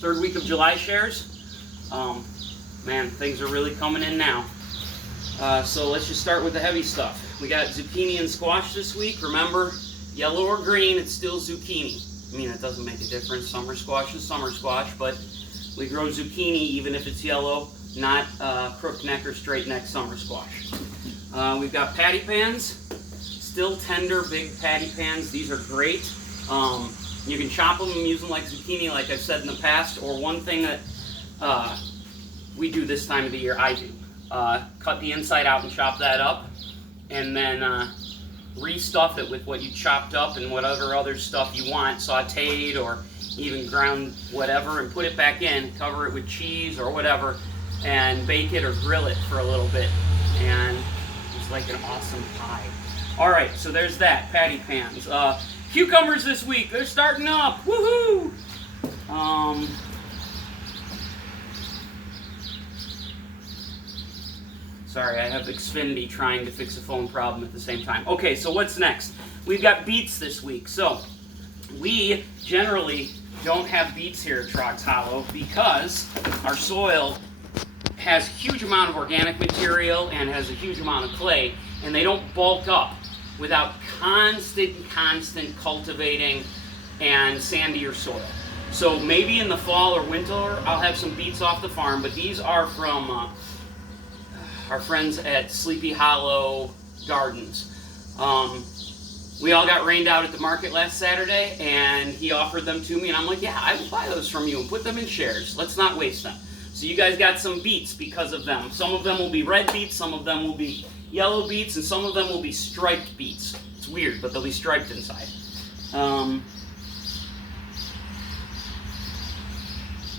Third week of July shares. Man, things are really coming in now. So let's just start with the heavy stuff. We got zucchini and squash this week. Remember, yellow or green, it's still zucchini. I mean, it doesn't make a difference. Summer squash is summer squash, but we grow zucchini even if it's yellow, not crooked neck or straight neck summer squash. We've got patty pans, still tender, big patty pans. These are great. You can chop them and use them like zucchini, like I've said in the past, or one thing that we do this time of the year, I do. Cut the inside out and chop that up, and then restuff it with what you chopped up and whatever other stuff you want, sauteed or even ground whatever, and put it back in, cover it with cheese or whatever, and bake it or grill it for a little bit, and it's like an awesome pie. All right, so there's that, patty pans. Cucumbers this week, they're starting up, woohoo! Sorry, I have Xfinity trying to fix a phone problem at the same time. Okay, so what's next? We've got beets this week. So we generally don't have beets here at Trogg's Hollow because our soil has a huge amount of organic material and has a huge amount of clay, and they don't bulk up without constant cultivating and sandier soil. So maybe in the fall or winter I'll have some beets off the farm, but these are from our friends at Sleepy Hollow Gardens. We all got rained out at the market last Saturday, and he offered them to me, and I'm like, yeah, I will buy those from you and put them in shares. Let's not waste them. So you guys got some beets because of them. Some of them will be red beets, some of them will be yellow beets, and some of them will be striped beets. It's weird, but they'll be striped inside.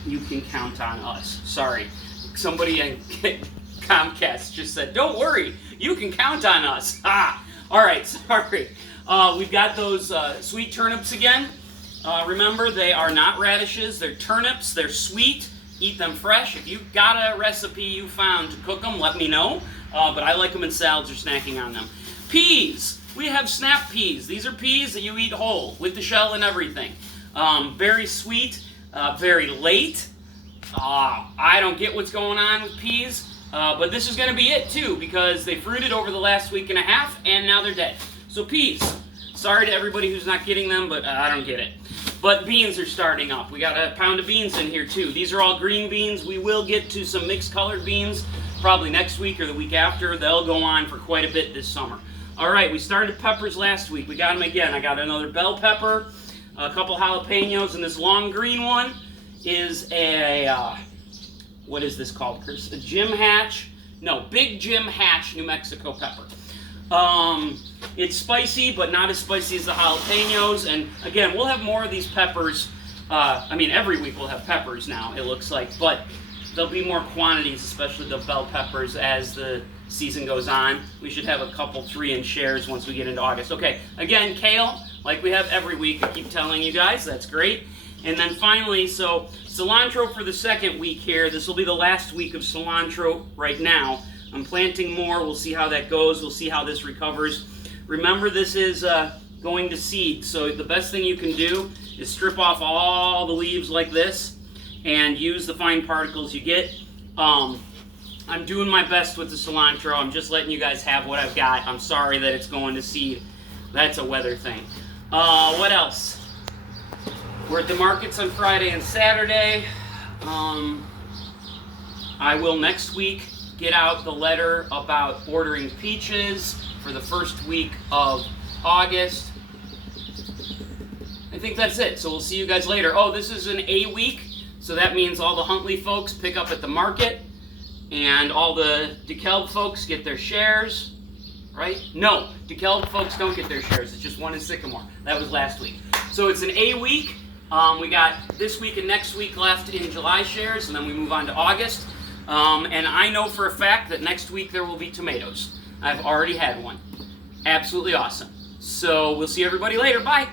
You can count on us. Sorry. Somebody at Comcast just said, don't worry, you can count on us. All right, sorry. We've got those sweet turnips again. Remember, they are not radishes, they're turnips, they're sweet. Eat them fresh. If you've got a recipe you found to cook them, let me know. But I like them in salads or snacking on them. Peas. We have snap peas. These are peas that you eat whole, with the shell and everything. Very sweet, very late. I don't get what's going on with peas. But this is going to be it too, because they fruited over the last week and a half, and now they're dead. So peas. Sorry to everybody who's not getting them, but I don't get it. But beans are starting up. We got a pound of beans in here too. These are all green beans. We will get to some mixed colored beans probably next week or the week after. They'll go on for quite a bit this summer. All right, we started peppers last week. We got them again. I got another bell pepper, a couple jalapenos, and this long green one is a... what is this called, Chris? A Jim Hatch? No, Big Jim Hatch New Mexico pepper. It's spicy, but not as spicy as the jalapenos. And again, we'll have more of these peppers. I mean, every week we'll have peppers now, it looks like. But there'll be more quantities, especially the bell peppers, as the season goes on. We should have a couple 3-inch shares once we get into August. Okay, again, kale, like we have every week. I keep telling you guys, that's great. And then finally, so cilantro for the second week here. This will be the last week of cilantro right now. I'm planting more. We'll see how that goes. We'll see how this recovers. Remember, this is going to seed. So the best thing you can do is strip off all the leaves like this and use the fine particles you get. I'm doing my best with the cilantro. I'm just letting you guys have what I've got. I'm sorry that it's going to seed. That's a weather thing. What else? We're at the markets on Friday and Saturday. I will next week get out the letter about ordering peaches for the first week of August. I think that's it. So we'll see you guys later. Oh, this is an A week, so that means all the Huntley folks pick up at the market, and all the DeKalb folks get their shares, right? No, DeKalb folks don't get their shares. It's just one in Sycamore. That was last week. So it's an A week. We got this week and next week left in July shares, and then we move on to August. And I know for a fact that next week there will be tomatoes. I've already had one. Absolutely awesome. So we'll see everybody later. Bye.